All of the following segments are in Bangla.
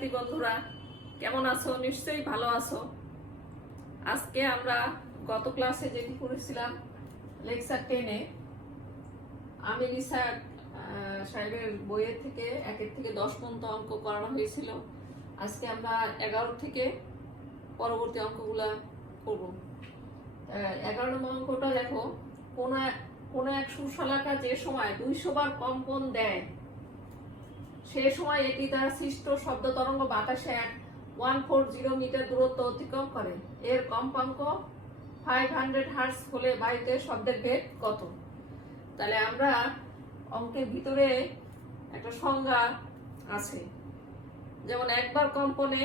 শিক্ষার্থী বন্ধুরা কেমন আছো? নিশ্চয়ই ভালো আছো। আজকে আমরা গত ক্লাসে যেটি করেছিলাম লেকচার 10-এ আমি লিসা সাহেবের বইয়ের থেকে 1 থেকে 10 পর্যন্ত অঙ্ক করানো হয়েছিল। আজকে আমরা 11 থেকে পরবর্তী অঙ্কগুলা করব। 11 নম্বর অঙ্কটা দেখো, কোন এক সুশলাকা যে সময় 200 বার কম্পন দেয় সে সময় এটি তার সৃষ্ট শব্দ তরঙ্গ বাতাসে 140 মিটার দূরত্ব অতিক্রম করে। এর কম্পাঙ্ক 500 হার্টজ হলে বায়ুতে শব্দের বেগ কত? তাহলে আমরা অঙ্কের ভিতরে একটা সংজ্ঞা আছে, যেমন একবার কম্পনে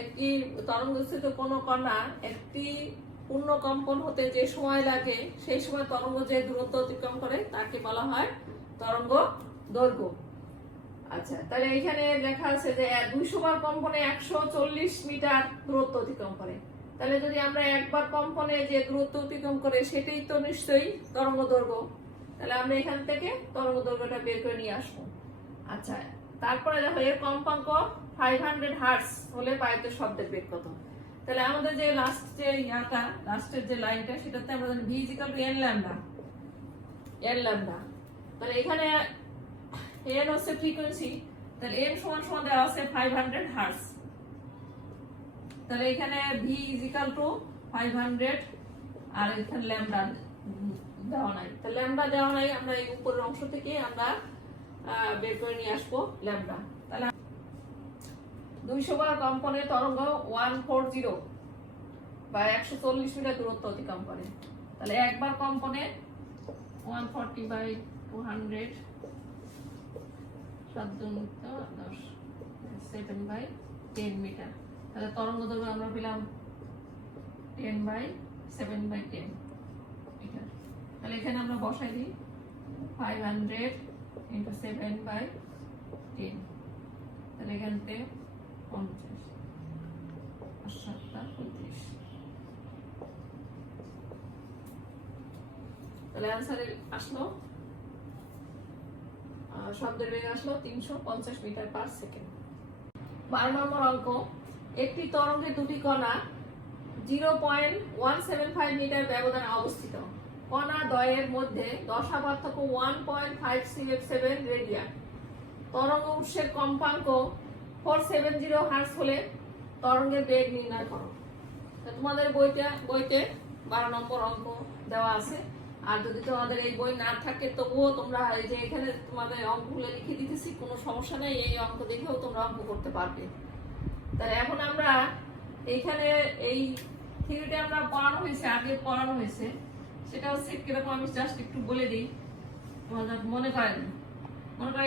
একটি তরঙ্গস্থিত কোনো কণা একটি পূর্ণ কম্পন হতে যে সময় লাগে সেই সময় তরঙ্গ যে দূরত্ব অতিক্রম করে তাকে বলা হয় তরঙ্গ দৈর্ঘ্য। আচ্ছা, তাহলে এখানে লেখা আছে যে 200 বার কম্পনে 140 মিটার দূরত্ব অতিক্রম করে। তাহলে যদি আমরা একবার কম্পনে যে দূরত্ব অতিক্রম করে সেটাই তো নিশ্চয়ই তরঙ্গ দৈর্ঘ্য। তাহলে আমরা এখান থেকে তরঙ্গ দৈর্ঘ্যটা বের করে নিয়ে আসবো। আচ্ছা, তারপরে দেখো এর কম্পাঙ্ক 500 হার্টজ হলে বায়ুতে শব্দের বেগ কত? তাহলে আমাদের যে লাস্টের যে লাইনটা সেটাতে আমরা জানি v = n ল্যামডা। তাহলে এখানে n হচ্ছে ফ্রিকোয়েন্সি, তাহলে n সমান দেওয়া আছে 500 হার্টজ। তাহলে এখানে v = 500 আর এখানে ল্যামডা দেওয়া নাই। তাহলে ল্যামডা দেওয়া নাই, আমরা এই উপরের অংশ থেকে আমরা বের করে নিয়ে আসবো ল্যামডা। তাহলে 200 বার কম্পনে তরঙ্গ 140 বা 140 মিটার দূরত্ব অতিক্রম করে। তাহলে একবার কম্পনে 140/200 7/10 মিটার। তাহলে তরঙ্গ দৈর্ঘ্য আমরা পেলাম 10/7/10 মিটার। তাহলে এখানে আমরা বসাই দিই 500 × 7/10। তাহলে এখান থেকে 50 আর 7/35। তাহলে অ্যান্সার আসলো, শব্দের বেগ আসলো 350 মিটার পার সেকেন্ড। 12 নম্বর অঙ্ক, একটি তরঙ্গের দুটি কণা 0.175 মিটার ব্যবধানে অবস্থিত। কণা দ্বয়ের মধ্যে দশা পার্থক্য 1.567 রেডিয়ান। তরঙ্গ উৎসের কম্পাঙ্ক 470 হার্টজ হলে তরঙ্গের বেগ নির্ণয় করো। তোমাদের বইতে 12 নম্বর অঙ্ক দেওয়া আছে। আর যদি তোমাদের এই বই না থাকে তবুও তোমরা এই যে এখানে তোমাদের অঙ্কগুলো লিখে দিতেছি, কোনো সমস্যা নেই, এই অঙ্ক দেখেও তোমরা অঙ্ক করতে পারবে। তাহলে এখন আমরা এইখানে এই থিওরিটা আমরা আগে পড়ানো হয়েছে, সেটা হচ্ছে কিরকম আমি জাস্ট একটু বলে দিই, তোমাদের মনে করেন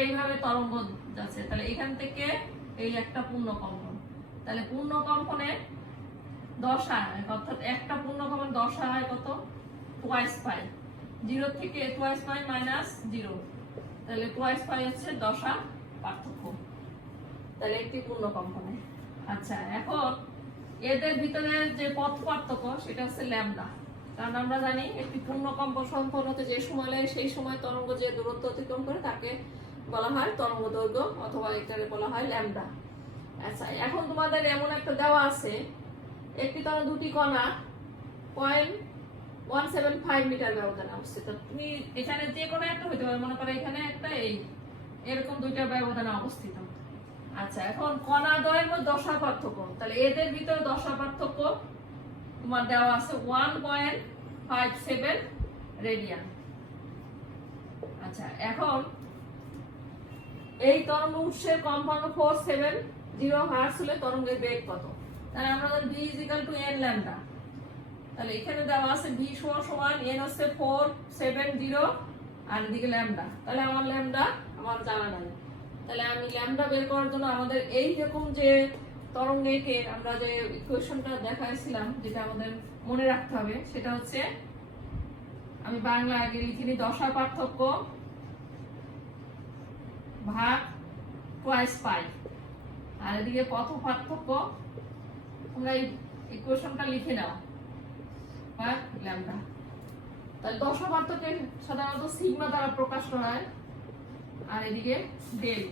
এইভাবে তরঙ্গ যাচ্ছে। তাহলে এখান থেকে এই একটা পূর্ণ কম্পন, তাহলে পূর্ণ কম্পনে দশা অর্থাৎ একটা পূর্ণ কম্পন দশা হয় কত? twice পাই। 0 থেকে twice পাই -0, তাহলে twice পাই হচ্ছে দশা পার্থক্য। তাহলে একটি পূর্ণ কম্পনে। আচ্ছা, এখন এদের ভিতরে যে পথ পার্থক্য সেটা হচ্ছে ল্যামডা। কারণ আমরা জানি একটি পূর্ণ কম্পন সম্পন্ন হতে যে সময় লাগে সেই সময় তরঙ্গ যে দূরত্ব অতিক্রম করে তাকে বলা হয় তরঙ্গ দৈর্ঘ্য, অথবা এটাকে বলা হয় ল্যামডা। আচ্ছা, এখন তোমাদের এমন একটা দেওয়া আছে, একটি তরঙ্গ দুটি কণা 0.175 মিটার ব্যবধানে অবস্থিত। তুমি এখানে যে কোনো একটা হইতে পারে, মনে করো এখানে একটা এরকম দুইটা ব্যবধানে অবস্থিত। আচ্ছা, এখন কণা দ্বয়ের মধ্যে দশা পার্থক্য, তাহলে এদের ভিতরে দশা পার্থক্য তোমার দেওয়া আছে 1.57 রেডিয়ান। আচ্ছা, এখন এই তরঙ্গ উৎসের কম্পাঙ্ক 470 হার্টজ হলে তরঙ্গের বেগ কত? তাহলে আমরা v = n ল্যামডা। তাহলে এখানে দেওয়া আছে v সমান n হচ্ছে 470 আর এদিকে ল্যামডা। তাহলে আমার ল্যামডা আমার জানা নাই। তাহলে আমি ল্যামডা বের করার জন্য আমাদের এই রকম যে তরঙ্গকে আমরা যে ইকুয়েশনটা দেখাইছিলাম, যেটা আমাদের মনে রাখতে হবে, সেটা হচ্ছে আমি বাংলা আগে লিখিনি দশা পার্থক্য ভাগ twice পাই, আর এদিকে পথ পার্থক্য তোমরা এই ইকুয়েশনটা লিখে নাও ভাগ ল্যামডা। তাহলে দশা পার্থক্য সাধারণত সিগমা দ্বারা প্রকাশ করা হয়, আর এদিকে ডেল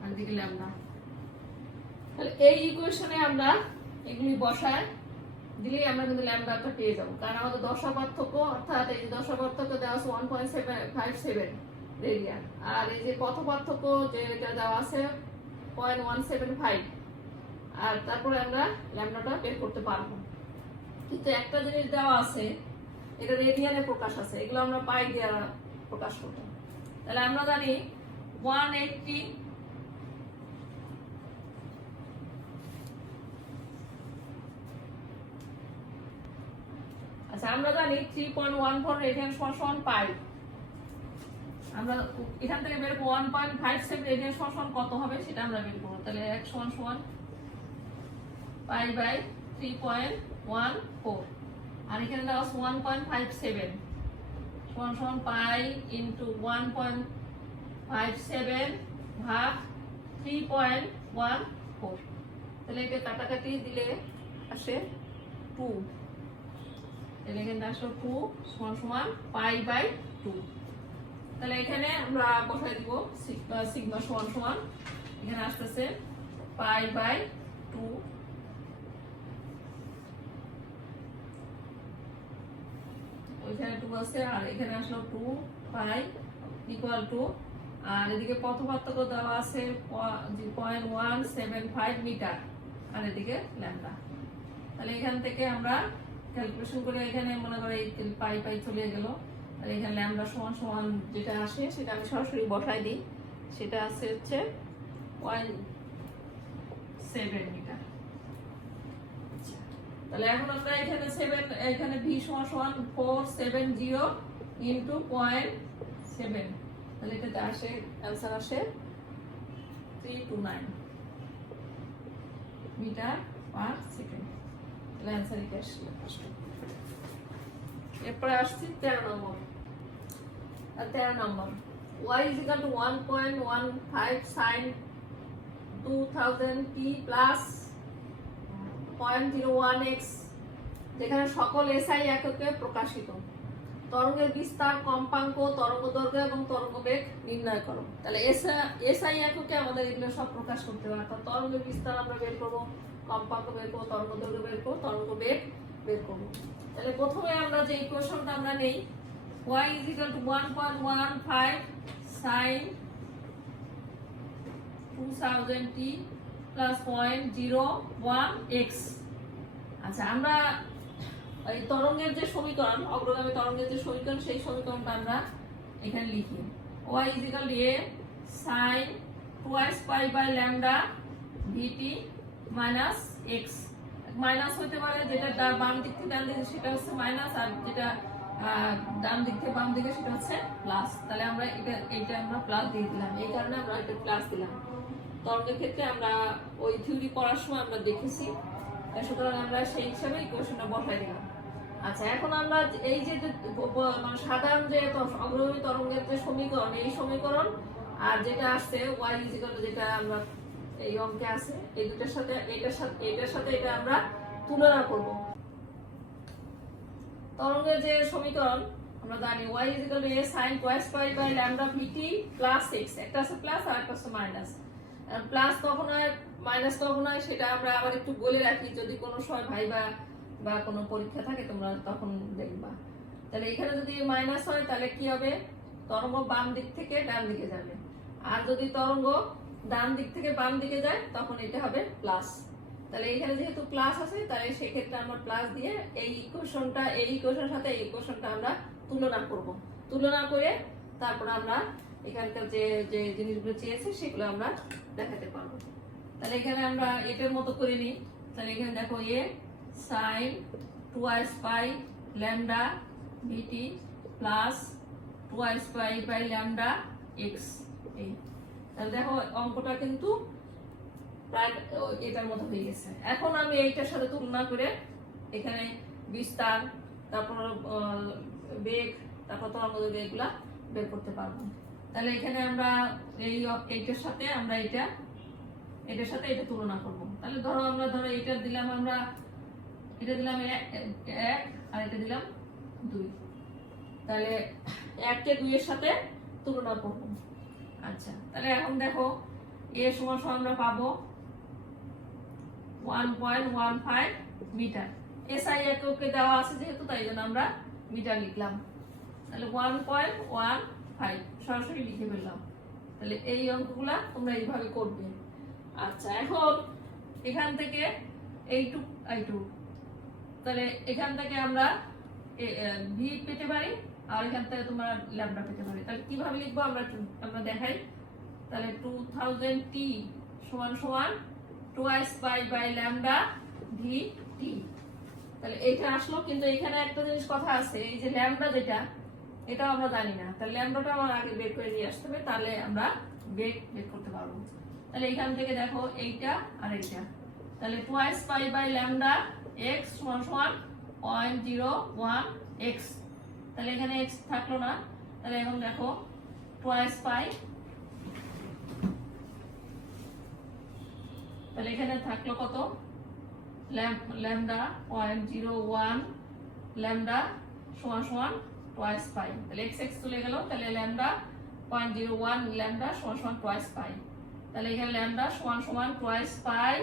আর এদিকে ল্যামডা। তাহলে এই ইকুয়েশনে আমরা এগুলি বসায় দিলেই আমরা কিন্তু ল্যামডাটা পেয়ে যাবো, কারণ আমাদের দশা পার্থক্য, অর্থাৎ এই দশা পার্থক্য দেওয়া আছে 1.57 রেডিয়ান, আর এই যে পথ পার্থক্য যেটা দেওয়া আছে 0.175, আর তারপরে আমরা ল্যামডাটা বের করতে পারবো। কিন্তু একটা জিনিস দেওয়া আছে, এটা রেডিয়ানে প্রকাশ আছে, এগুলো আমরা পাই দিয়ে প্রকাশ করবো। তাহলে আমরা জানি 180 আচ্ছা আমরা জানি 3.14 রেডিয়ান সমান পাই। আমরা এখান থেকে বের করব 1.57 রেডিয়ান সমান কত হবে সেটা আমরা বের করব। তাহলে x সমান পাই বাই 3.14, আর এখানে দেওয়া আছে 1.57 সমান পাই ইনটু 1.57 ভাগ 3.14। তাহলে এটা কাটাকাটি দিলে আসে 2, তাহলে এখানে আসলে 2 সমান পাই বাই 2। তাহলে এখানে আমরা বসাই দিব সিগমা সমান এখানে আসতেছে পাই বাই 2, ওইখানে 2 আছে, আর এখানে আসলো 2 পাই ইকুয়াল টু, আর এদিকে পথ পার্থক্য দেওয়া আছে 0.175 মিটার, আর এদিকে ল্যামডা। তাহলে এখান থেকে আমরা ক্যালকুলেশন করে এখানে মনে করে এই পাই পাই চলে গেল, আর এখানে ল্যামডা সমান যেটা আসে সেটা আমি সরাসরি বসাই দিই, সেটা আছে হচ্ছে 0.7 মিটার। তাহলে এখন আমরা এখানে 7, এখানে v সমান 470 ইনটু 0.7, তাহলে এটাতে আসে आंसर আসে 329 মিটার পার সেকেন্ড। তাহলে आंसर এটা আসলো। এরপর আসছে 13 নম্বর। আর 13 নম্বর y = 1.15 sin 2000t plus 0.01x, যেখানে সকল এসআই এককে প্রকাশিত। তরঙ্গের বিস্তার, কম্পাঙ্ক, তরঙ্গদৈর্ঘ্য এবং তরঙ্গবেগ নির্ণয় করো। তাহলে এসআই এককে আমাদের এগুলো সব প্রকাশ করতে হবে, অর্থাৎ তরঙ্গের বিস্তার আমরা বের করবো, কম্পাঙ্ক বের করবো, তরঙ্গদৈর্ঘ্য বের করবো, তরঙ্গবেগ বের করবো। তাহলে প্রথমে আমরা যে ইকুয়েশনটা আমরা নেই, y = 1.15 sin 2000t plus 0.01x। আচ্ছা আমরা এই তরঙ্গের যে সমীকরণ, অগ্রগামী তরঙ্গের যে সমীকরণ, সেই সমীকরণটা আমরা এখানে লিখি। y = a sin 2 pi by lambda vt minus x। Minus হতে পারে, যেটা বাম দিক থেকে ডান দিকে সেটা হচ্ছে মাইনাস, আর যেটা ডান দিক থেকে বাম দিকে সেটা হচ্ছে প্লাস। তাহলে আমরা এটা আমরা প্লাস দিয়ে দিলাম, এই কারণে আমরা এটা প্লাস দিলাম। তরঙ্গের ক্ষেত্রে আমরা ওই থিওরি পড়ার সময় আমরা দেখেছি, সুতরাং আমরা সেই হিসাবে ইকুয়েশনটা বসাই দিলাম। আচ্ছা এখন আমরা এই যে মানে সাধারণ যে অগ্রগামী তরঙ্গের যে সমীকরণ, এই সমীকরণ আর যেটা আসছে y = যেটা আমরা এই অঙ্কে আছে, এই দুটার সাথে এটার সাথে এটা আমরা তুলনা করব। তরঙ্গের যে সমীকরণ আমরা জানি y = a sin 2 pi by lambda vt plus x, একটা আছে প্লাস আর একটা আছে মাইনাস। প্লাস কখন হয় মাইনাস কখন হয় সেটা আমরা আবার একটু বলে রাখি, যদি কোনো সময় ভাইবা বা কোনো পরীক্ষা থাকে তোমরা তখন দেখবা। তাহলে এখানে যদি মাইনাস হয় তাহলে কি হবে, তরঙ্গ বাম দিক থেকে ডান দিকে যাবে, আর যদি তরঙ্গ ডান দিক থেকে বাম দিকে যায় তখন এটা হবে প্লাস। তাহলে এখানে যেহেতু প্লাস আছে তাহলে সেই ক্ষেত্রে আমরা প্লাস দিয়ে এই ইকুয়েশনের সাথে এই ইকুয়েশনটা আমরা তুলনা করব। তুলনা করে তারপর আমরা এখানকার যে যে জিনিসগুলো চেয়েছে সেগুলো আমরা দেখাতে পারবো। তাহলে এখানে আমরা এটার মতো করে নিই। তাহলে এখানে দেখো a sin 2 pi lambda vt plus 2 pi by lambda x। এই তাহলে দেখো অঙ্কটা কিন্তু প্রায় এটার মতো হয়ে গেছে। এখন আমি এইটার সাথে তুলনা করে এখানে বিস্তার, তারপর বেগ, তারপর তরঙ্গদৈর্ঘ্য এগুলা বের করতে পারবো। তাহলে এখানে আমরা এইটার সাথে আমরা এটার সাথে এটা তুলনা করব। তাহলে ধরো এটা দিলাম, আমরা এটা দিলাম 1 আর এটা দিলাম 2, তাহলে 1 কে 2 এর সাথে তুলনা করব। আচ্ছা তাহলে এখন দেখো a সমান আমরা পাবো 1.15 মিটার। এসআই এককে দেওয়া আছে যেহেতু তাই জন্য আমরা মিটার লিখলাম। তাহলে 1.15 সরাসরি লিখে ফেললাম। তাহলে এই অঙ্কগুলা তোমরা এইভাবে করবে। আচ্ছা, এখন এখান থেকে এইটুক, তাহলে এখান থেকে আমরা ভি পেতে পারি, আর এখান থেকে তোমরা ল্যামডা পেতে পারি। তাহলে কিভাবে লিখবো আমরা দেখাই। তাহলে 2000 টি সমান সমান twice pi by lambda v t. তাহলে এইটা আসলো, কিন্তু এখানে একটা জিনিস কথা আছে, এই যে ল্যামডা যেটা, এটাও আমরা জানি না। তাহলে ল্যামডাটা আমার আগে বের করে নিয়ে আসতে হবে, তাহলে আমরা বের করতে পারবো। তাহলে এখান থেকে দেখো এইটা আর এইটা, তাহলে twice pi by lambda x সমান সমান 0.01 এক্স। তাহলে এখানে এক্স থাকলো না, তাহলে এখন দেখো টুয়াইস পাই, তাহলে এখানে থাকলো কত, ল্যামডা 0.01 ল্যামডা সমান সমান টুয়াইস পাই। তাহলে এক্স এক্স চলে গেল, তাহলে ল্যামডা 0.01 ল্যামডা সমান সমান টুয়াইস পাই। তাহলে এখানে ল্যামডা সমান সমান টুয়াইস পাই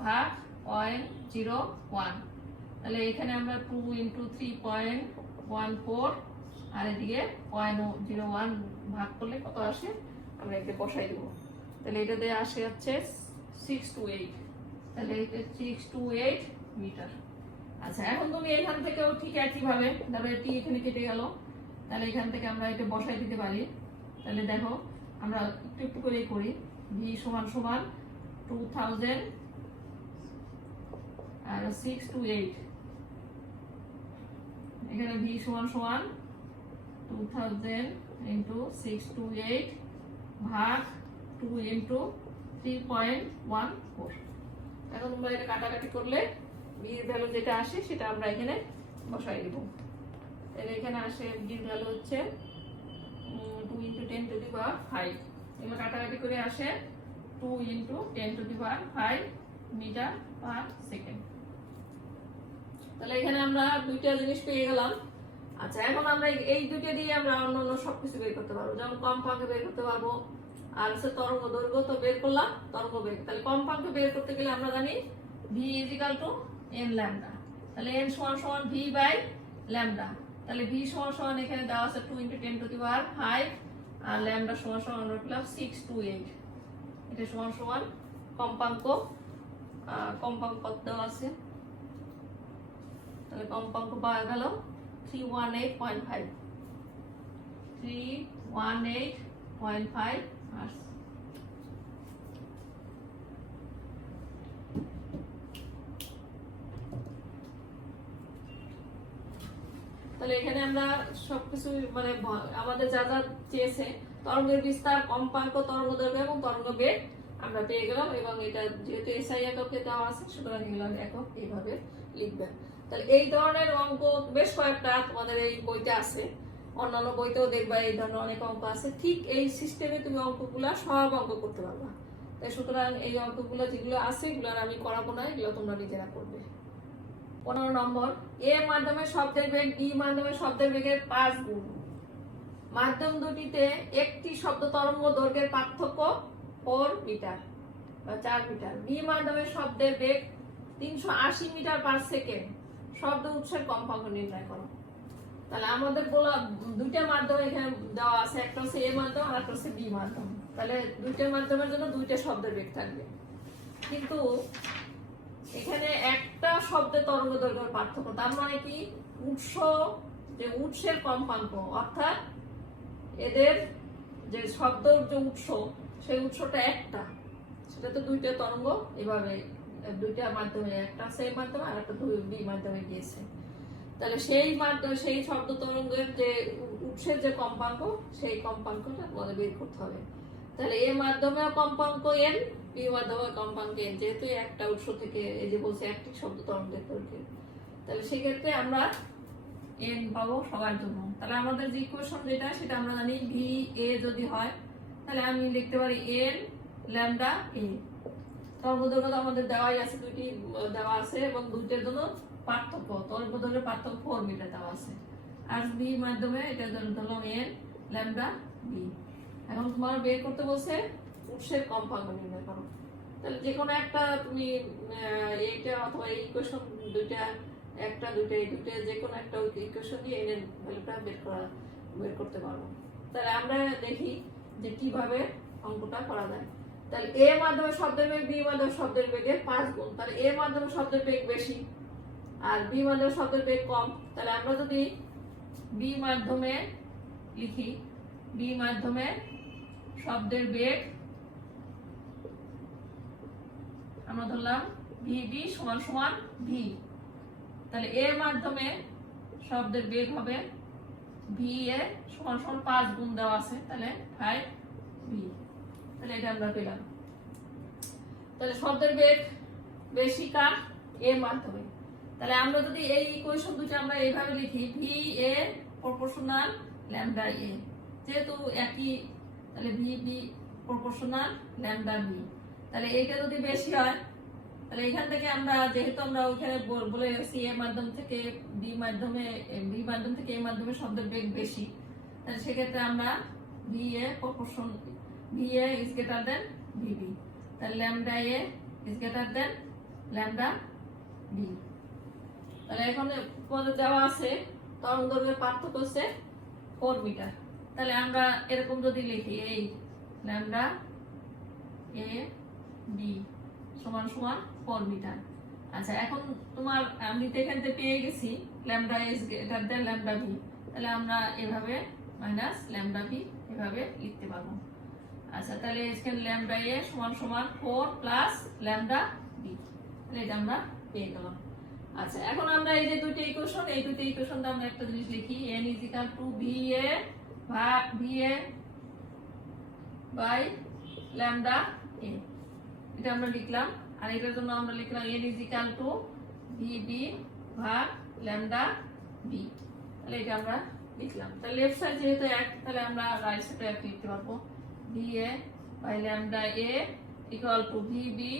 ভাগ 0.01। তাহলে এখানে আমরা 2 × 3.14 আর এদিকে 0.01 ভাগ করলে কত আসে আমরা এতে বসাই দেবো। তাহলে এটা দিয়ে আসে হচ্ছে 6 to 8। তাহলে এটা 6 to 8 মিটার। আচ্ছা, এখন তুমি এখান থেকেও ঠিক একইভাবে ধরো এটি এখানে কেটে গেল, তাহলে এখান থেকে আমরা এটা বসাই দিতে পারি। তাহলে দেখো আমরা একটু একটু করে করি। ভি সমান সমান 2000 আর 6 to 8, এখানে ভি সমান সমান 2000 × 6 to 8 ভাগ 2 × 3.14। এখন তোমরা এটা কাটাকাটি করলে ভির ভ্যালু যেটা আসে সেটা আমরা এখানে বসাই দেব। তাহলে এখানে আসে ভির ভ্যালু হচ্ছে 2 × 10⁵। এগুলো কাটাকাটি করে আসে 2 × 10⁵ মিটার পার সেকেন্ড। তাহলে এখানে আমরা দুইটা জিনিস পেয়ে গেলাম। আচ্ছা, এখন আমরা এই দুইটা দিয়ে আমরা অন্যান্য সবকিছু বের করতে পারবো, যেমন কম্পাঙ্ক বের করতে পারবো, আর হচ্ছে তরঙ্গ দৈর্ঘ্য তো বের করলাম, তরঙ্গ বেগ। তাহলে কম্পাঙ্ক বের করতে গেলে আমরা জানি ভি = n ল্যামডা। তাহলে n সমান সমান ভি বাই ল্যামডা। তাহলে ভি সমান সমান এখানে দেওয়া আছে 2 × 10⁵, আর ল্যামডা সমান সমান আমরা পেলাম 6 to 8। এটা সমান সমান কম্পাঙ্ক কত দেওয়া আছে, তাহলে কম্পাঙ্ক পাওয়া গেল 318.5 আর্টস। তাহলে এখানে আমরা সবকিছু মানে আমাদের যা যা চেয়েছে, তরঙ্গের বিস্তার, কম্পাঙ্ক, তরঙ্গ দৈর্ঘ্য এবং তরঙ্গ বেগ আমরা পেয়ে গেলাম। এবং এটা যেহেতু এসআই এককে দেওয়া আছে, সুতরাং এগুলো একক এইভাবে লিখবেন। তাহলে এই ধরনের অঙ্ক বেশ কয়েকটা তোমাদের এই বইতে আছে, অন্যান্য বইতেও দেখবা এই ধরনের অনেক অঙ্ক আছে। ঠিক এই সিস্টেমে তুমি অঙ্কগুলা সব অঙ্ক করতে পারবা। তাই সুতরাং এই অঙ্কগুলো যেগুলো আছে এগুলো আমি করাবো না, এগুলো তোমরা নিজেরা করবে। 15 নম্বর, এ মাধ্যমে শব্দের বেগ বি মাধ্যমে শব্দের বেগের 5 গুণ। মাধ্যম দুটিতে একটি শব্দ তরঙ্গ দৈর্ঘ্যের পার্থক্য 4 মিটার বা 4 মিটার। বি মাধ্যমে শব্দের বেগ 380 মিটার পার সেকেন্ড। শব্দ উৎসের কম্পাঙ্ক নির্ণয় করো। তাহলে আমাদের বলা দুইটা মাধ্যম এখানে দেওয়া আছে, একটা হচ্ছে এ মাধ্যম আর একটা হচ্ছে বি মাধ্যম। তাহলে দুইটা মাধ্যমের জন্য দুইটা শব্দের বেগ থাকবে, কিন্তু এখানে একটা শব্দের তরঙ্গ দৈর্ঘ্যের পার্থক্য। তার মানে কি, উৎসের কম্পাঙ্ক, অর্থাৎ এদের যে শব্দের যে উৎস, সেই উৎসটা একটা, সেটা তো দুইটা তরঙ্গ এভাবে দুইটা মাধ্যমে, একটা সে মাধ্যমে আর একটা বি মাধ্যমে গিয়েছে। তাহলে সেই শব্দ তরঙ্গের যে উৎসের যে কম্পাঙ্ক, সেই কম্পাঙ্কটা আমাদের বের করতে হবে। তাহলে এ মাধ্যমে কম্পাঙ্ক n, বি মাধ্যমে কম্পাঙ্ক n, যেহেতু একটা উৎস থেকে এই যে বলছে একটি শব্দ তরঙ্গের দৈর্ঘ্য, তাহলে সেক্ষেত্রে আমরা n পাবো সবার জন্য। তাহলে আমাদের যে ইকুয়েশন যেটা, সেটা আমরা জানি ভি এ যদি হয়, তাহলে আমি লিখতে পারি n ল্যামডা a। তরঙ্গ দৈর্ঘ্য আমাদের দেওয়াই আছে, দুইটি দেওয়া আছে এবং দুইটার জন্য পার্থক্য, তরঙ্গ দৈর্ঘ্যের পার্থক্য 4 মিটার দেওয়া আছে। আর বি মাধ্যমে এটা ধরলাম n ল্যামডা বি। এখন তোমার বের করতে বলছে উৎসের কম্পাঙ্ক নির্ণয় করো। তাহলে যে কোনো একটা তুমি এইটা অথবা এই ইকুয়েশন দুইটা, একটা দুইটা, এই দুইটা যে কোনো একটা ইকুয়েশন দিয়ে এর ভ্যালুটা বের করতে পারবো। তাহলে আমরা দেখি যে কিভাবে অঙ্কটা করা যায়। তাহলে এ মাধ্যমে শব্দের বেগ বি মাধ্যমে শব্দের বেগের 5 গুণ। তাহলে এ মাধ্যমে শব্দের বেগ বেশি আর বি মাধ্যমে শব্দের বেগ কম। তাহলে আমরা যদি বি মাধ্যমে লিখি, বি মাধ্যমে শব্দের বেগ আমরা ধরলাম ভিবি সমান সমান ভি। তাহলে এ মাধ্যমে শব্দের বেগ হবে ভি এ সমান সমান 5 গুণ দেওয়া আছে, তাহলে 5 ভি। তাহলে এটা আমরা পেলাম। তাহলে শব্দের বেগ বেশি কার? এ মাধ্যমে। তাহলে আমরা যদি এই ইকুয়েশন দুটো আমরা এইভাবে লিখি, v a proportional lambda a, যেহেতু একই, তাহলে v b proportional lambda B. তাহলে এইটা যদি বেশি হয়, তাহলে এখান থেকে আমরা যেহেতু আমরা ওখানে বলে গেছি এ মাধ্যম থেকে বি মাধ্যমে, বি মাধ্যম থেকে এ মাধ্যমে শব্দের বেগ বেশি, তাহলে সেক্ষেত্রে আমরা V A proportion, V A is greater than V B. তাহলে lambda A is greater than lambda B. তাহলে এখন পদে দেওয়া আছে তরঙ্গ দৈর্ঘ্যের পার্থক্য হচ্ছে 4 মিটার। তাহলে আমরা এরকম যদি লিখি, এই ল্যামডা এ বি সমান সমান 4 মিটার। আচ্ছা, এখন তোমার আমি তো এখান থেকে পেয়ে গেছি lambda is greater than lambda B, তাহলে আমরা এভাবে মাইনাস ল্যামডা বি এভাবে লিখতে পারবো। আচ্ছা, তাহলে এখানে ল্যামডা এ সমান সমান 4 প্লাস ল্যামডা বি, তাহলে এটা আমরা পেয়ে গেলাম। আচ্ছা, এখন আমরা এই যে দুটো ইকুয়েশন, এই দুটো ইকুয়েশনটা আমরা একটা জিনিস লিখি, n is equal to v a by lambda a, এটা আমরা লিখলাম। আর এটার জন্য আমরা লিখলাম n is equal to v b ভাগ ল্যামডা বি, তাহলে এটা আমরা লিখলাম। তাহলে লেফট সাইড যেহেতু এক, তাহলে আমরা রাইট সাইডে এক লিখতে পারবো, v a by lambda a equal to v b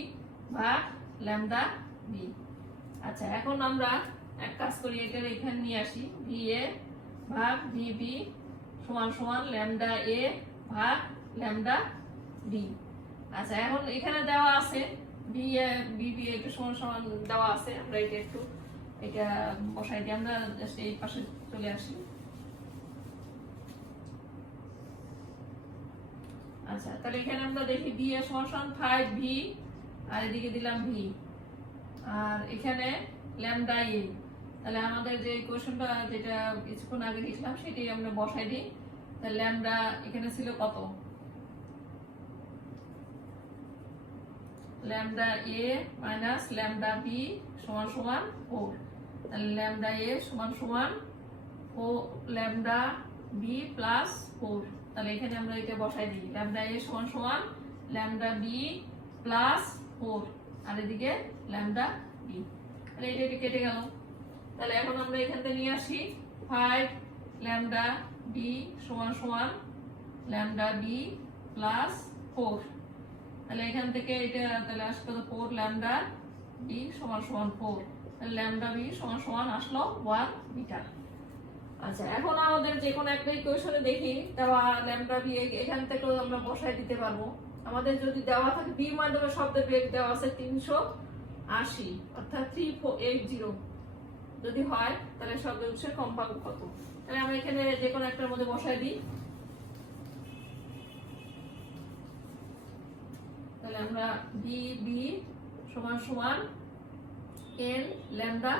ভাগ ল্যামডা বি। আচ্ছা, এখন আমরা এক কাজ করি, এটা এখানে নিয়ে আসি, ভি এ ভাগ ভি বি সমান সমান ল্যামডা এ ভাগ ল্যামডা বি। আচ্ছা, এখন এখানে দেওয়া আছে ভি এ বি বি একটু সমান সমান দেওয়া আছে, আমরা এটা একটু এটা বসাই দিই, আমরা জাস্ট এই পাশে চলে আসি। আচ্ছা, তাহলে এখানে আমরা দেখি ভি এ সমান সমান 5 ভি আর এদিকে দিলাম ভি, আর এখানে ল্যামডা এ। তাহলে আমাদের যে ইকুয়েশনটা যেটা কিছুক্ষণ আগে লিখলাম সেটাই আমরা বসাই দিই। তাহলে ল্যামডা এখানে ছিল কত? Lambda a minus lambda b সমান সমান 4। তাহলে ল্যামডা এ সমান সমান ল্যামডা বি প্লাস 4। তাহলে এখানে আমরা এটা বসাই দিই, ল্যামডা এ সমান সমান ল্যামডা বি প্লাস 4 আর এদিকে ল্যামডা বি। তাহলে এটা কেটে গেল। তাহলে এখন আমরা এখান থেকে নিয়ে আসি 5 ল্যামডা বি সমান সমান ল্যামডা বি প্লাস 4। তাহলে এখান থেকে এটা তাহলে আসলো 4 ল্যামডা বি সমান সমান 4। তাহলে ল্যামডা বি সমান সমান আসলো 1 মিটার। আচ্ছা, এখন আমাদের যে কোনো একটা ইকুয়েশনে দেখি দেওয়া ল্যামডা বি এখান থেকেও আমরা বসাই দিতে পারবো। আমাদের যদি দেওয়া থাকে বি মাধ্যমে শব্দের বেগ দেওয়া আছে 380 অর্থাৎ 3480 যদি হয়, তাহলে শব্দের উৎসের কম্পাঙ্ক কত? তাহলে আমরা এখানে যে কোনো একটার মধ্যে বসাই দিই। তাহলে আমরা বি বি সমান সমান এন ল্যামডা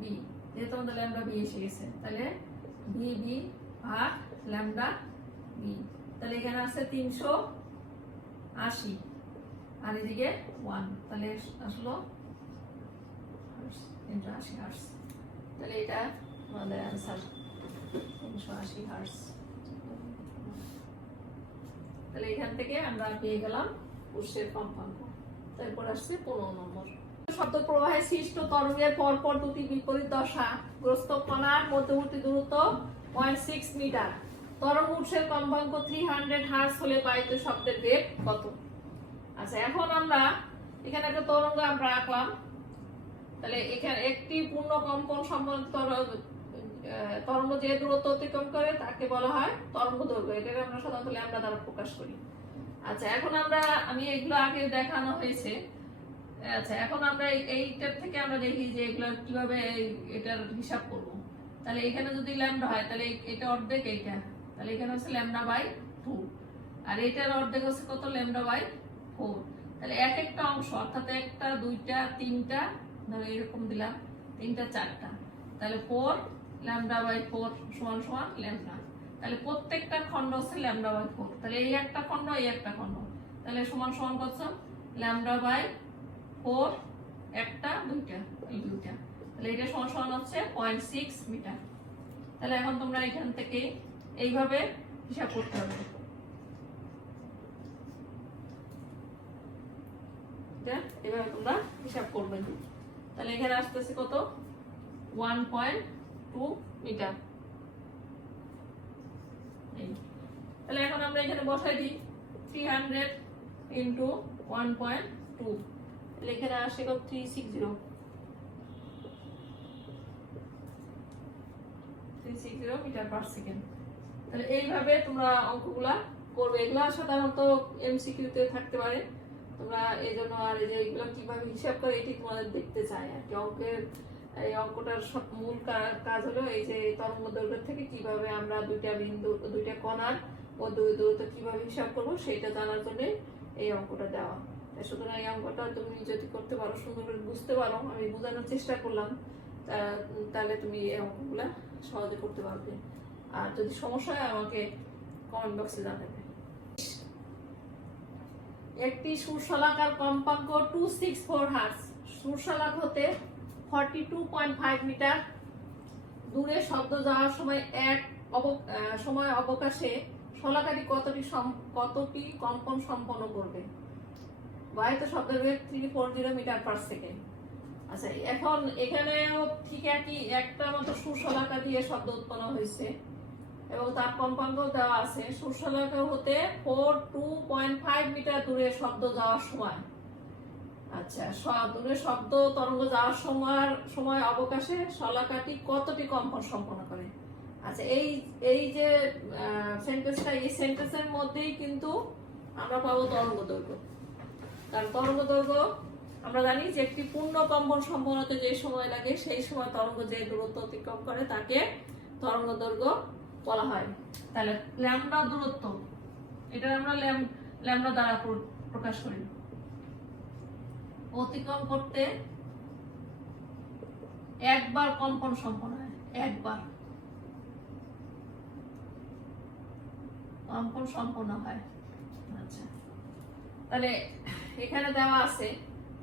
বি, যেহেতু আমাদের ল্যামডা বি এসে গেছে, তাহলে বি বি ভাগ ল্যামডা বি। তাহলে এখানে আছে 380 আর এদিকে 1, তাহলে আসলো 380 হার্টজ। তাহলে এটা আমাদের অ্যান্সার 380 হার্টজ। তাহলে এখান থেকে আমরা পেয়ে গেলাম উৎসের কম্পাঙ্ক। তারপর আসছে 15 নম্বর, শব্দ প্রবাহে সৃষ্ট তরঙ্গের পরপর দুটি বিপরীত দশা গ্রস্ত কণার মধ্যবর্তী দূরত্ব 0.6 মিটার, তরঙ্গ উৎসের কম্পাঙ্ক 300 হার্টজ হলে বায়িত শব্দের বেগ কত? আচ্ছা, এখন আমরা এখানে একটা তরঙ্গ আমরা আঁকলাম। তাহলে এখানে একটি পূর্ণ কম্পন সম্বন্ধ তরঙ্গ যে দূরত্ব অতিক্রম করে তাকে বলা হয় তরঙ্গ দৈর্ঘ্য। এটাকে আমরা সাধারণত ল্যামডা দ্বারা প্রকাশ করি। আচ্ছা এখন আমি এগুলো আগে দেখানো হয়েছে। আচ্ছা এখন আমরা এইটার থেকে আমরা দেখি যে এগুলো কিভাবে এটার হিসাব করব। তাহলে এখানে যদি ল্যামডা হয় তাহলে এটা অর্ধেক এইটা, তাহলে এখানে হচ্ছে ল্যামডা বাই 2, আর এটার অর্ধেক হচ্ছে কত, ল্যামডা বাই 4। তাহলে এক একটা অংশ অর্থাৎ একটা, দুইটা, তিনটা, ধরো এরকম দিলাম, তিনটা, চারটা, তাহলে 4 ল্যামডা বাই 4 সমান সমান ল্যামডা। তাহলে প্রত্যেকটা খণ্ড হচ্ছে ল্যামডা বাই 4। তাহলে এই একটা খণ্ড, এই একটা খণ্ড, তাহলে সমান সমান কত, ল্যামডা বাই 4 একটা, দুইটা, এই দুইটা, তাহলে এটা সমান সমান হচ্ছে 0.6 মিটার। তাহলে এখন তোমরা এখান থেকে এইভাবে হিসাব করতে হবে। এভাবে তোমরা হিসাব করবে। তাহলে এখানে আসতেছে কত, 1.2 মিটার। তাহলে এখন আমরা এখানে বসাই দিই 300 ইন্টু 1.2, তাহলে এখানে আসে কত, 360 মিটার পার সেকেন্ড। তাহলে এইভাবে তোমরা অঙ্কগুলা করবে। এগুলা সাধারণত এমসিকিউ তে থাকতে পারে, তোমরা এই জন্য আর এই যে এগুলো কিভাবে হিসাব করে এটি তোমাদের দেখতে চাই আর কি। এই অঙ্কটার সব মূল কাজ হলো এই যে তরঙ্গ দৈর্ঘ্য থেকে কিভাবে আমরা দুইটা কণার ও দূরত্ব কিভাবে হিসাব করবো সেটা জানার জন্য এই অঙ্কটা দেওয়া। সুতরাং এই অঙ্কটা তুমি যদি করতে পারো, সুন্দর করে বুঝতে পারো, আমি বোঝানোর চেষ্টা করলাম, তাহলে তুমি এই অঙ্কগুলা সহজে করতে পারবে। আর যদি সমস্যা হয় আমাকে কমেন্ট বক্সে জানাবে। একটি সুরশলাকার কম্পাঙ্ক 264 হার্টজ সুরশলাক হতে 42.5 মিটার দূরে শব্দ যাওয়ার সময় সময় অবকাশে শলাকাটি কতটি কম্পন সম্পন্ন করবে। বায়ুত শব্দের বেগ 340 মিটার পার সেকেন্ড। আচ্ছা এখন এখানেও ঠিক একই একটা মতো সুরশলাকা দিয়ে শব্দ উৎপন্ন হয়েছে এবং তার কম্পাঙ্ক দেওয়া আছে। সুরশলাকা হতে 42.5 মিটার দূরে শব্দ যাওয়ার সময়, আচ্ছা দূরে শব্দ তরঙ্গ যাওয়ার সময় অবকাশে শলাকাটি কতটি কম্পন সম্পন্ন করে। আচ্ছা এই যে সেন্টেন্সটা, এই সেন্টেন্সের মধ্যেই কিন্তু আমরা পাবো তরঙ্গ দৈর্ঘ্য। কারণ তরঙ্গ দৈর্ঘ্য আমরা জানি যে একটি পূর্ণ কম্পন সম্পন্ন হতে যে সময় লাগে সেই সময় তরঙ্গ যে দূরত্ব অতিক্রম করে তাকে তরঙ্গ দৈর্ঘ্য বলা হয়। তাহলে ল্যামডা দূরত্ব, এটা আমরা ল্যামডা দ্বারা প্রকাশ করি। অতিক্রম করতে একবার কম্পন সম্পন্ন হয়, একবার কম্পন সম্পন্ন হয়। আচ্ছা তাহলে এখানে দেওয়া আছে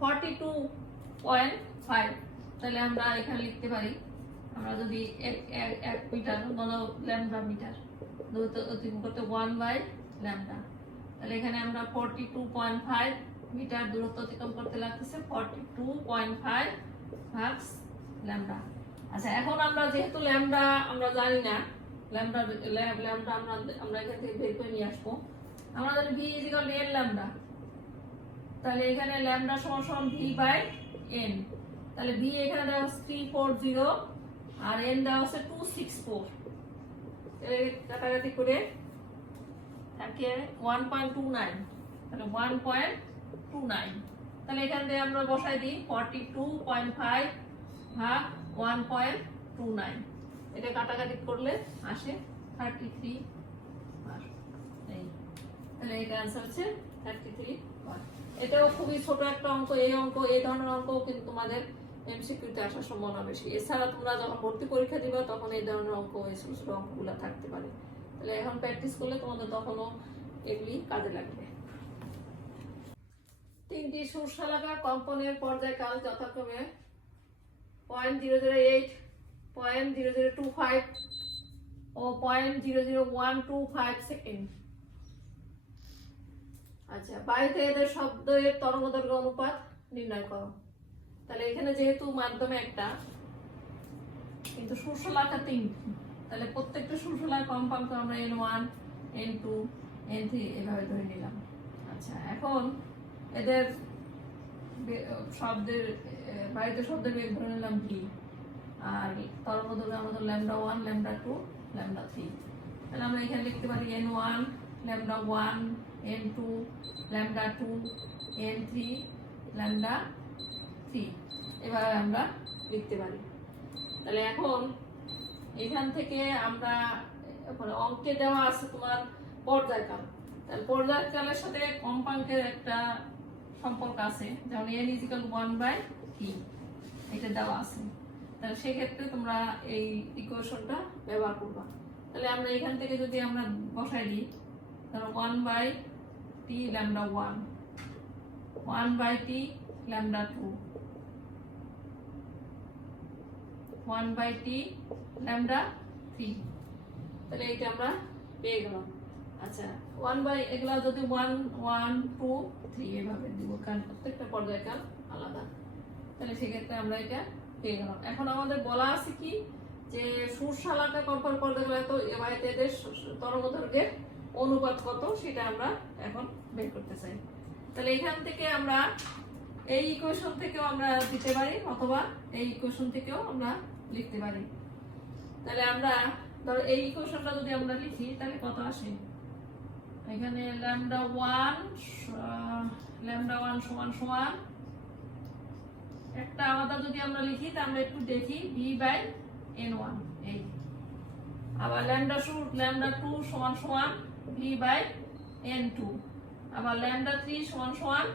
42.5, তাহলে আমরা এখানে লিখতে পারি, আমরা যদি 1 মিটার ল্যামডা মিটার দূরত্ব অতিক্রম করতে 1 বাই ল্যামডা, তাহলে এখানে আমরা 42.5 মিটার দূরত্ব অতিক্রম করতে লাগতেছে 42.5 ভাগ ল্যামডা। আচ্ছা এখন আমরা যেহেতু ল্যামডা আমরা জানি না, ল্যামডা আমরা এখান থেকে বের করে নিয়ে আসবো। আমরা জানি v equal to n lambda, তাহলে এখানে ল্যামডা সমান সমান v বাই n। তাহলে v এখানে দেওয়া আছে 340 আর n দেওয়া আছে 264, এই কাটাকাটি করে থাকে 1.29, তাহলে 1.29। তাহলে এখান থেকে আমরা বসাই দিই 42.5 ভাগ 1.29, এটা কাটাকাটি করলে আসে 33 বার। তাহলে এটা आंसर হচ্ছে 33 বার। এটাও খুবই ছোট একটা অঙ্ক। এই ধরনের অঙ্ক কিন্তু তোমাদের এমসিকিউতে আসার সম্ভাবনা বেশি। এছাড়া তোমরা যখন ভর্তি পরীক্ষা দিবা তখন এই ধরনের অঙ্ক, এই ছোট ছোট অঙ্কগুলো থাকতে পারে। তাহলে এখন প্র্যাকটিস করলে তোমাদের তখনও এগুলি কাজে লাগবে। তিনটি সুরশলাকা কম্পনের পর্যায়কাল যথাক্রমে 0.008, 0.0025 ও 0.00125 সেকেন্ড। আচ্ছা বায়ুতে এদের শব্দের তরঙ্গদৈর্ঘ্য অনুপাত নির্ণয় করো। তাহলে এখানে যেহেতু মাধ্যমে একটা কিন্তু সুরশলাকা তিনটি, তাহলে প্রত্যেকটা সুরশলার কম্পাঙ্ক আমরা n1, n2, n3 এভাবে ধরে নিলাম। আচ্ছা এখন এদের শব্দের বায়ুতে শব্দের বেগ ধরে নিলাম v, আর তরঙ্গদৈর্ঘ্য আমাদের λ1, λ2, λ3। তাহলে আমরা এখানে লিখতে পারি n1, λ1, n2 lambda 2 n3 lambda 3 এভাবে আমরা লিখতে পারি। তাহলে এখন এখান থেকে আমরা অঙ্কে দেওয়া আছে তোমার পর্যায়কাল, তাহলে পর্যায়কালের সাথে কম্পাঙ্কের একটা সম্পর্ক আছে, যেমন n = 1/3 এটা দেওয়া আছে। তাহলে সেক্ষেত্রে তোমরা এই ইকুয়েশনটা ব্যবহার করবা। তাহলে আমরা এখান থেকে যদি আমরা বসাই দিই, ধরো 1/t lambda 1, 1/t lambda 2, 1/t lambda 3, তাহলে এটা আমরা পেয়ে গেলাম। আচ্ছা 1 এগুলা যদি 1 1 2 3 এভাবে দিব, কারণ প্রত্যেকটা পর্যায়কাল আলাদা। তাহলে সেক্ষেত্রে আমরা এটা পেয়ে গেলাম। এখন আমাদের বলা আছে কি যে সুরশালাকা কম্পাঙ্ক পর্যায়কাল তো এদের তরঙ্গদৈর্ঘ্যের অনুপাত কত সেটা আমরা এখন বের করতে চাই। তাহলে এখান থেকে আমরা এই ইকুয়েশন থেকেও আমরা দিতে পারি, অথবা এই ইকুয়েশন থেকেও আমরা লিখতে পারি। তাহলে আমরা ধরো এই ইকুয়েশনটা যদি আমরা লিখি তাহলে কত আসে, এখানে ল্যামডা 1 সমান সমান একটা আলাদা যদি আমরা লিখি তা আমরা একটু দেখি v/n1 এই, আবার ল্যামডা 2 সমান সমান v/n2, আবার ল্যামডা 3 সমান সমান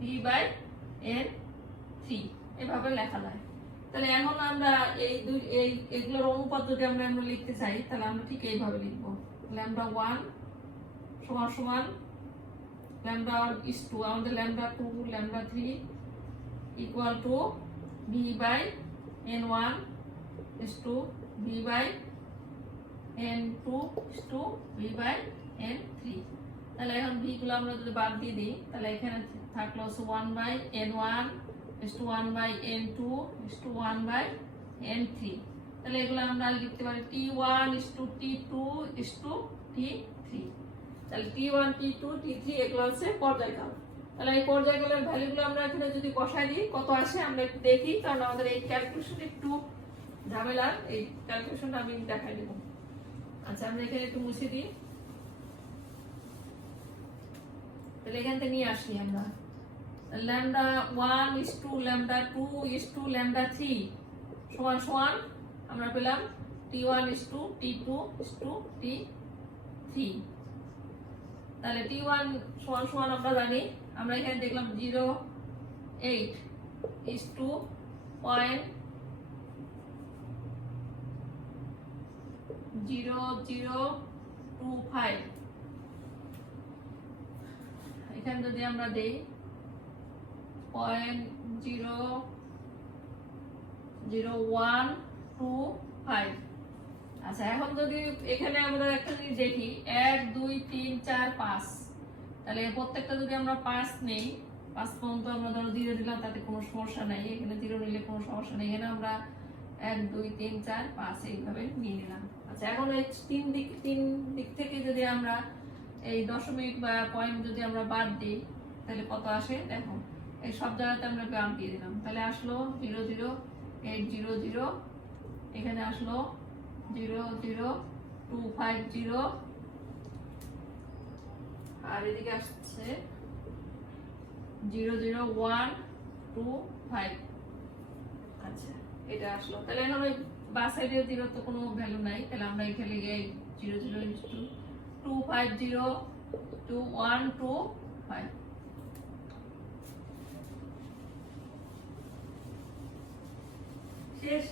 v/n3 এভাবে লেখা যায়। তাহলে এখন আমরা এগুলোর অনুপাত যদি আমরা লিখতে চাই তাহলে আমরা ঠিক এইভাবে লিখব, ল্যামডা 1 সমান সমান ল্যামডা 1 আমাদের lambda 2 lambda 3 equal to v/n1 v/n2 v/n3। তাহলে এখন v গুলো আমরা যদি বাদ দিয়ে দিই তাহলে এখানে থাকলো 1/n1 1/n2 1/n3। তাহলে এগুলো আমরা লিখতে পারি t1 t2 t3। তাহলে t1 t2 t3 এগুলো হচ্ছে পর্যায়কাল। তাহলে এই পর্যায়কালের ভ্যালুগুলো আমরা এখানে যদি বসাই দিই কত আসে আমরা একটু দেখি, কারণ আমাদের এই ক্যালকুলেশন একটু ঝামেলার, এই ক্যালকুলেশনটা আমি দেখাই দেব। আচ্ছা আমরা এখানে একটু মুছে দিই, তাহলে এখান থেকে নিয়ে আসি আমরা ল্যামডা 1 ল্যামডা 2 ল্যামডা 3 সমান সমান আমরা পেলাম t1 t2 t3। তাহলে t1 সমান সমান আমরা জানি, আমরা এখানে দেখলাম 0.8 0.0025। এখানে যদি আমরা দেই 0.00125। আচ্ছা এখন যদি এখানে আমরা একটা জিনিস দেখি 1 2 3 4 5, তাহলে প্রত্যেকটা যদি আমরা 5 নেই, 5 পর্যন্ত আমরা ধরো 0 দিলাম তাতে কোনো সমস্যা নাই, এখানে 0 নিলে কোনো সমস্যা নেই, এখানে আমরা 1 2 3 4 5 এইভাবে নিয়ে নিলাম। আচ্ছা এখন এই তিন দিক থেকে যদি আমরা এই দশমিক বা পয়েন্ট যদি আমরা বাদ দিই তাহলে কত আসে দেখো, এই সব জায়গাতে আমরা বাদ দিয়ে দিলাম, তাহলে আসলো 0.00800, এখানে আসলো 0.00250, আর এদিকে আসছে 0.00125। আচ্ছা এটা আসলো। তাহলে এখন ওই বাস সাইডে 0 তো কোনো ভ্যালু নাই, তাহলে আমরা এখানে লিখে 0.002502125। শেষ।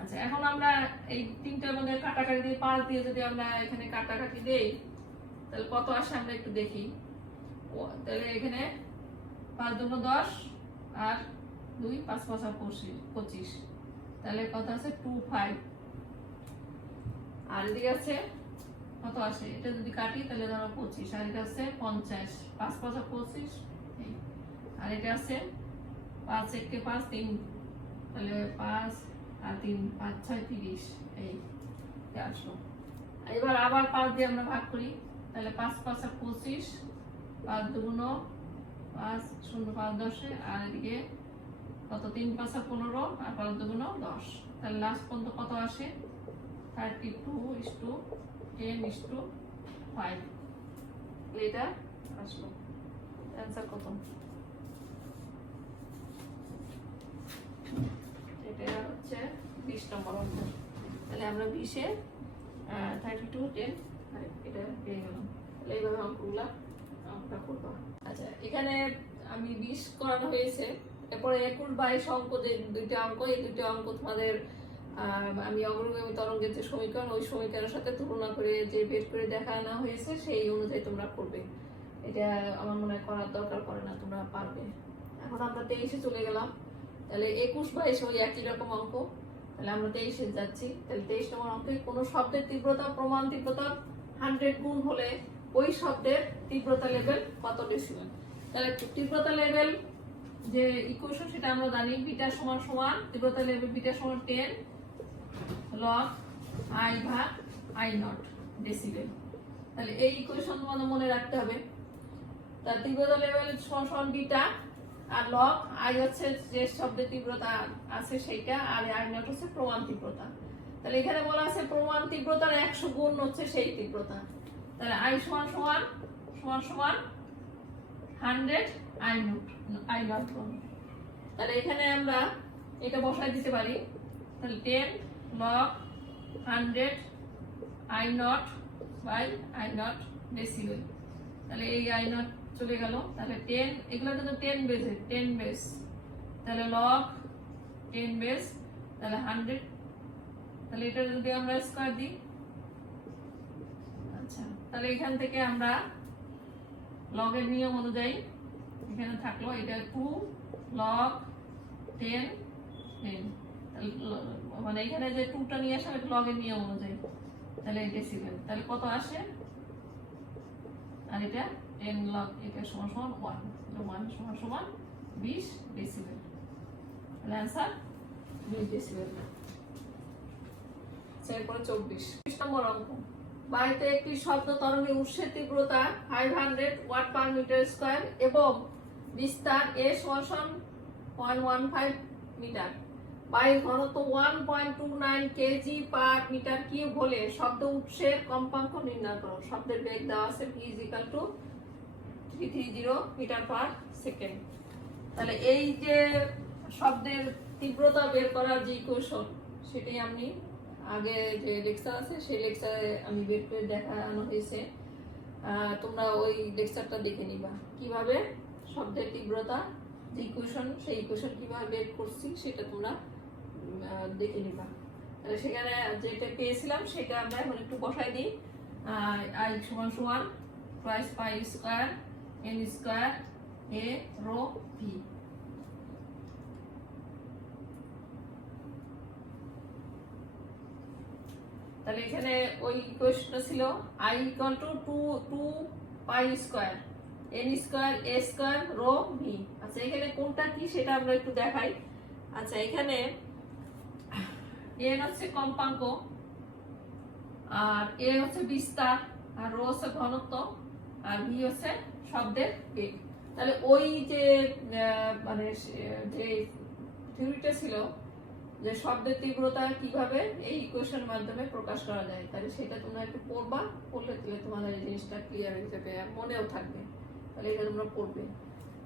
আচ্ছা এখন আমরা এই তিনটার মধ্যে কাটাকাটি দিয়ে 5 দিয়ে যদি আমরা এখানে কাটাকাটি দেই তাহলে কত আসে আমরা একটু দেখি। তাহলে এখানে 5 2 10 আর 2 5 5 25, তাহলে কত আছে 25। আর এদিকে আছে কত আসে, এটা যদি কাটি তাহলে ধরো 25, আর এটা আছে 50, 5 5 25, আর এটা আছে 5 1 কে 5 3, তাহলে 5 আর 3 5 6 30, এই আসলো। এবার আবার 5 দিয়ে আমরা ভাগ করি, তাহলে 5 5 25, 5 2 5 0 5 10, আর এদিকে কত 3 5 15, আর 5 2 10, তাহলে লাস্ট পর্যন্ত কত আসে 32:10:5। এটা আসলো অ্যান্সার কত? এটা হচ্ছে 20 নম্বর অঙ্ক। তাহলে আমরা 20-এ 32 10 এটা পেয়ে গেলাম। তাহলে এইভাবে অঙ্কগুলা আমরা করবো। আচ্ছা, এখানে আমি 20 করানো হয়েছে। এরপরে 21-22 অঙ্ক, যে দুইটা অঙ্ক, এই দুইটা অঙ্ক তোমাদের আমি অগ্রগামী তরঙ্গের যে সমীকরণ, ওই সমীকরণের সাথে তুলনা করে যে বের করে দেখানো হয়েছে সেই অনুযায়ী তোমরা করবে। এটা আমার মনে হয় করার দরকার পড়ে না, তোমরা পারবে। এখন আমরা 23-এ চলে গেলাম। তাহলে 21-22 ওই একই রকম অঙ্ক। তাহলে আমরা 23-এ যাচ্ছি। তাহলে 23 নম্বর অঙ্কে কোনো শব্দের তীব্রতা প্রমাণ তীব্রতা 100 গুণ হলে ওই শব্দের তীব্রতা লেভেল কত ডেসিবেল। তাহলে তীব্রতা লেভেল যে ইকুয়েশন সেটা আমরা জানি, বিটা সমান সমান তীব্রতা লেভেল বিটা সমান 10 log i ভাগ i নট ডেসিবেল। তাহলে এই ইকুয়েশন তোমাদের মনে রাখতে হবে। তার তীব্রতা লেভেল সমান সমান বিটা, আর লগ আই হচ্ছে যে শব্দের তীব্রতা আছে সেইটা, আর আই নট হচ্ছে প্রমাণ তীব্রতা। তাহলে এখানে বলা আছে প্রমাণ তীব্রতার 100 গুণ হচ্ছে সেই তীব্রতা। তাহলে আই সমান সমান সমান সমান 100 আই নট। তাহলে এখানে আমরা এটা বসাই দিতে পারি। তাহলে 10 log 100 I naught by I naught decibel. তাহলে এই আই নট চলে গেল। তাহলে 10, এগুলো কিন্তু 10 বেসে 10 বেস, তাহলে log 10 বেস, তাহলে 100। তাহলে এটা যদি আমরা স্কয়ার দিই, আচ্ছা, তাহলে এখান থেকে আমরা log এর নিয়ম অনুযায়ী এখানে থাকলো এটা 2 log 10 10, মানে এখানে যে 2টা নিয়ে আসা এটা log এর নিয়ম অনুযায়ী, তাহলে ডেসিবেল। তাহলে কত আসে? আর এটা 10 log এটা সমান সমান 1, 1 সমান সমান 20 ডেসিবেল। তাহলে आंसर 20 ডেসিবেল। এরপর 24 নম্বর অঙ্ক। বায়ুতে একটি শব্দ তরঙ্গের উৎসের তীব্রতা 500 ওয়াট পার মিটার স্কয়ার এবং বিস্তার a সমান 0.15 মিটার। বায়ুর ঘনত্ব 1.29 কেজি পার মিটার কিউব হলে শব্দ উৎসের কম্পাঙ্ক নির্ণয় করো। শব্দের বেগ দেওয়া আছে v = 330 মিটার পার সেকেন্ড। তাহলে এই যে শব্দের তীব্রতা বের করার যে ইকুয়েশন, সেটাই আমি আগে যে লেকচার আছে সেই লেকচারে আমি বের করে দেখানো হয়েছে। তোমরা ওই লেকচারটা দেখে নিবা কিভাবে শব্দের তীব্রতা যে ইকুয়েশন, সেই ইকুয়েশন কিভাবে বের করছি সেটা তোমরা দেখে নিবা। তাহলে সেখানে যেটা পেয়েছিলাম সেটা আমরা এখন একটু বসাই দিই। আই সমান সমান twice pi square N square A rho V. তাহলে এখানে ওই ইকুয়েশনটা ছিল i = 2 pi square n square a square rho V. আচ্ছা, এখানে কোনটা কি সেটা আমরা একটু দেখাই। আচ্ছা, এখানে n হচ্ছে কম্পাঙ্ক, আর a হচ্ছে বিস্তার, আর রো হচ্ছে ঘনত্ব, আর ভি হচ্ছে শব্দের বেগ। তাহলে ওই যে মানে যে থিওরিটা ছিল যে শব্দের তীব্রতা কিভাবে এই ইকুয়েশনের মাধ্যমে প্রকাশ করা যায়, তাহলে সেটা তোমরা একটু পড়বা, পড়লে তোমাদের এই জিনিসটা ক্লিয়ার হয়ে যাবে, মনেও থাকবে। তাহলে এটা তোমরা পড়বে।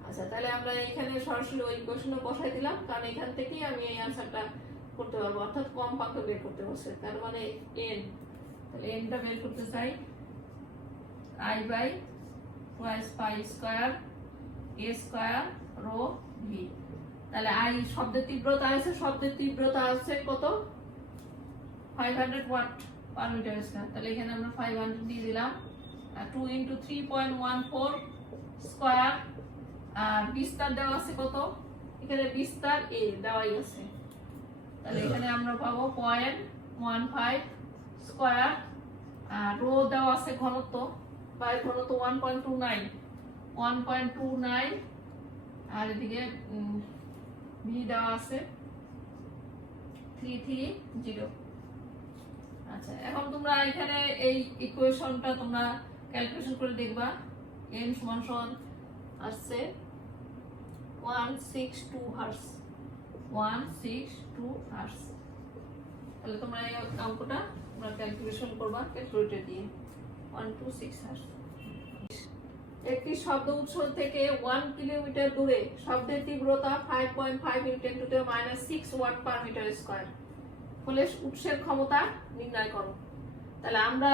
আচ্ছা, তাহলে আমরা এখানে সরাসরি ওই ইকুয়েশনে বসাই দিলাম, কারণ এখান থেকেই আমি এই আনসারটা করতে পারবো, অর্থাৎ কম্পাঙ্ক বের করতে বলছে, তার মানে n। তাহলে nটা বের করতে চাই i by twice pi square a square rho V. তাহলে আই শব্দের তীব্রতা আছে, শব্দের তীব্রতা আছে কত? 500 ওয়াট পার মিটার স্কয়ার। তাহলে এখানে আমরা 500 দিয়ে দিলাম, আর 2 × 3.14 স্কয়ার। আর বিস্তার দেওয়া আছে কত? এখানে বিস্তার a দেওয়াই আছে। তাহলে এখানে আমরা পাবো 0.15 স্কয়ার। আর রো দেওয়া আছে ঘনত্ব, বায়ুর ঘনত্ব 1.29, আর এদিকে ভি দেওয়া আছে 330। আচ্ছা, এখন তোমরা এখানে এই ইকুয়েশনটা তোমরা ক্যালকুলেশন করে দেখবা। n সমান সমান আসছে 162 হার্টজ, 162 হার্টজ। তাহলে তোমরা এই অঙ্কটা তোমরা ক্যালকুলেশন করবা ক্যালকুলেটর দিয়ে, 126 হার্টজ। একটি শব্দ উৎস থেকে 1 কিলোমিটার দূরে শব্দের তীব্রতা 5.5 × 10⁻⁶ ওয়াট পার মিটার স্কয়ার হলে উৎসের ক্ষমতা নির্ণয় করো। তাহলে আমরা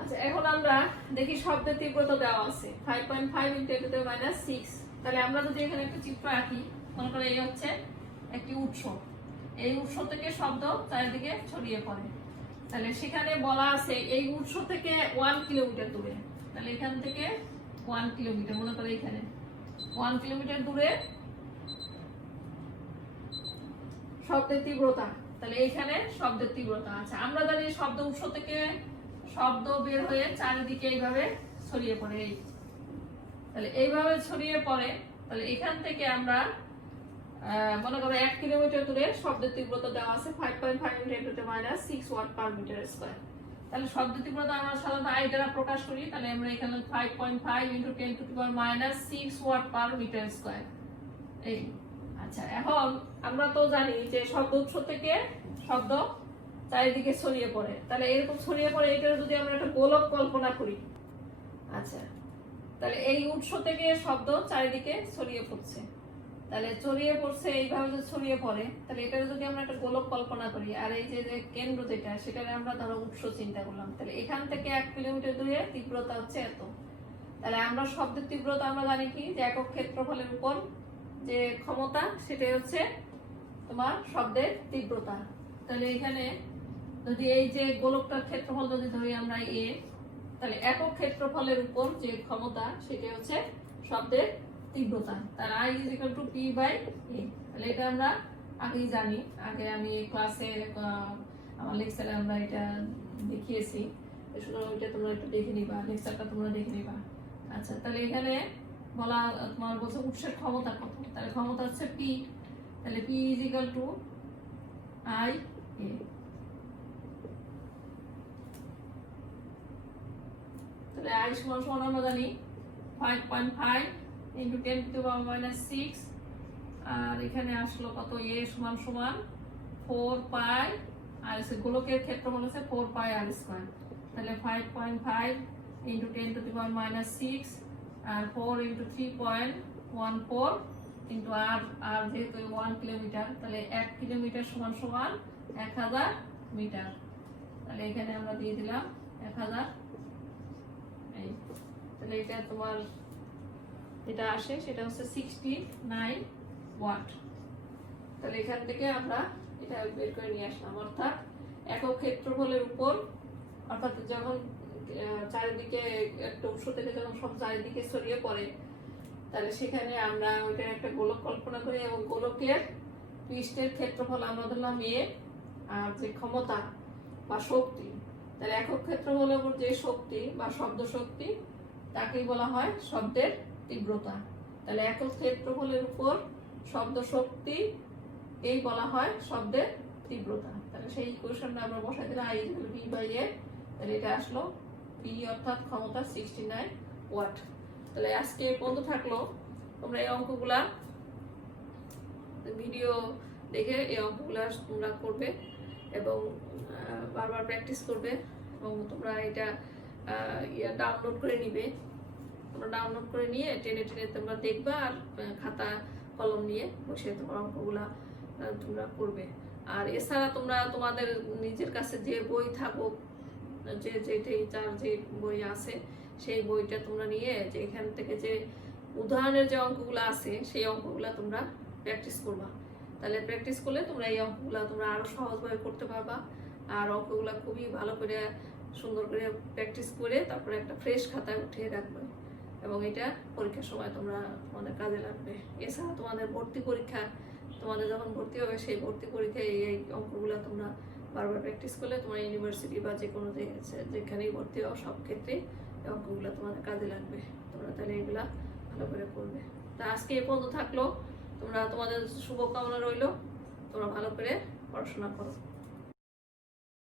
আচ্ছা এখন আমরা দেখি শব্দের তীব্রতা দেওয়া আছে 5.5 × 10⁻⁶। তাহলে আমরা যদি এখানে একটা চিত্র আঁকি, মনে করো এই হচ্ছে একটি উৎস, এই উৎস থেকে শব্দ চারিদিকে ছড়িয়ে পড়ে। তাহলে সেখানে বলা আছে এই উৎস থেকে 1 কিলোমিটার দূরে, তাহলে এখান থেকে 1 কিলোমিটার, মনে করো এখানে 1 কিলোমিটার দূরে শব্দের তীব্রতা। তাহলে এইখানে শব্দের তীব্রতা আছে। আমরা জানি শব্দ উৎস থেকে শব্দ বের হয়ে চারিদিকে এইভাবে ছড়িয়ে পড়ে, এই তাহলে এইভাবে ছড়িয়ে পড়ে। তাহলে এখান থেকে আমরা মনে করো 1 কিলোমিটার দূরে শব্দের তীব্রতা দেওয়া আছে 5.5 × 10⁻⁶ ওয়াট পার মিটার স্কয়ার। তাহলে শব্দ তীব্রতা আমরা সাধারণত আই দ্বারা প্রকাশ করি। তাহলে আমরা এখানে 5.5 × 10⁻⁶ ওয়াট পার মিটার স্কয়ার। এই আচ্ছা, এখন আমরা তো জানি যে শব্দ উৎস থেকে শব্দ চারিদিকে ছড়িয়ে পড়ে। তাহলে এরকম ছড়িয়ে পড়ে, এটা যদি আমরা একটা গোলক কল্পনা করি, আচ্ছা তাহলে এই উৎস থেকে শব্দ চারিদিকে ছড়িয়ে পড়ছে, তাহলে ছড়িয়ে পড়ছে এইভাবে যদি ছড়িয়ে পড়ে, তাহলে এটা যদি আমরা একটা গোলক কল্পনা করি, আর এই যে কেন্দ্র যেটা সেটা আমরা ধরো উৎস চিন্তা করলাম, তাহলে এখান থেকে 1 কিলোমিটার দূরে তীব্রতা হচ্ছে এত। তাহলে আমরা শব্দের তীব্রতা আমরা জানি কি, যে একক ক্ষেত্রফলের উপর যে ক্ষমতা সেটাই হচ্ছে তোমার শব্দের তীব্রতা। তাহলে এখানে যদি এই যে গোলকটার ক্ষেত্রফল যদি ধরি আমরা এ, তাহলে একক ক্ষেত্রফলের উপর যে ক্ষমতা সেটা হচ্ছে শব্দের তীব্রতা। তার I = P/A। তাহলে এটা আমরা আগেই জানি, আগে আমি ক্লাসে আমার লেকচারে আমরা এটা দেখিয়েছি, সুতরাং ওইটা তোমরা একটু দেখে নিবা, লেকচারটা তোমরা দেখে নিবা। আচ্ছা তাহলে এখানে বলা তোমার বলছে উৎসের ক্ষমতা কত, তাহলে ক্ষমতা হচ্ছে P। তাহলে P = I/A। তাহলে I = আমরা জানি 5.5 × 10⁻⁶, আর এখানে আসলো কত, A = 4π, আর গোলকের ক্ষেত্রফল হচ্ছে 4πr²। তাহলে 5.5 × 10⁻⁶, আর 4 × 3.14 r, আর যেহেতু 1 কিলোমিটার, তাহলে 1 কিলোমিটার = 1000 মিটার। তাহলে এখানে আমরা দিয়ে দিলাম 1000। তাহলে এটা তোমার যেটা আসে সেটা হচ্ছে 69 ওয়াট। তাহলে এখান থেকে আমরা এটা বের করে নিয়ে আসলাম, অর্থাৎ একক ক্ষেত্রফলের উপর, অর্থাৎ যখন চারিদিকে একটা উৎস থেকে যখন সব চারিদিকে ছড়িয়ে পড়ে, তাহলে সেখানে আমরা ওইটার একটা গোলক কল্পনা করি, এবং গোলকের পৃষ্ঠের ক্ষেত্রফল আমরা ধরলাম A, আর যে ক্ষমতা বা শক্তি, তাহলে একক ক্ষেত্রফলের উপর যে শক্তি বা শব্দ শক্তি তাকেই বলা হয় শব্দের তীব্রতা। তাহলে একক ক্ষেত্রফলের উপর শব্দ শক্তি এই বলা হয় শব্দের তীব্রতা। তাহলে সেই ইকুয়েশনটা আমরা বসাই দিলাম I = P/A। তাহলে এটা আসলো P অর্থাৎ ক্ষমতা 69 ওয়াট। তাহলে আজকে এই পর্যন্ত থাকলো। তোমরা এই অঙ্কগুলা ভিডিও দেখে এই অঙ্কগুলা তোমরা করবে এবং বারবার প্র্যাকটিস করবে, এবং তোমরা এটা ডাউনলোড করে নিবে। তোমরা ডাউনলোড করে নিয়ে টেনে টেনে তোমরা দেখবা, আর খাতা কলম নিয়ে বসে তোমার অঙ্কগুলা তোমরা করবে। আর এছাড়া তোমরা তোমাদের নিজের কাছে যে বই থাকুক, যার যে বই আছে সেই বইটা তোমরা নিয়ে যে এখান থেকে যে উদাহরণের যে অঙ্কগুলো আছে সেই অঙ্কগুলো তোমরা প্র্যাকটিস করবা। তাহলে প্র্যাকটিস করলে তোমরা এই অঙ্কগুলো তোমরা আরো সহজভাবে করতে পারবা। আর অঙ্কগুলো খুবই ভালো করে সুন্দর করে প্র্যাকটিস করে তারপরে একটা ফ্রেশ খাতায় উঠিয়ে রাখবে, এবং এটা পরীক্ষার সময় তোমাদের কাজে লাগবে। এছাড়া তোমাদের ভর্তি পরীক্ষা, তোমাদের যখন ভর্তি হবে সেই ভর্তি পরীক্ষায় এই অঙ্কগুলো তোমরা বারবার প্র্যাকটিস করলে তোমার ইউনিভার্সিটি বা যে কোনো যেখানেই ভর্তি হও সব ক্ষেত্রে এই অঙ্কগুলো তোমাদের কাজে লাগবে। তোমরা তাহলে এগুলা ভালো করে করবে। তা আজকে এ পর্যন্ত থাকলো। তোমাদের শুভকামনা রইলো, তোমরা ভালো করে পড়াশোনা করো।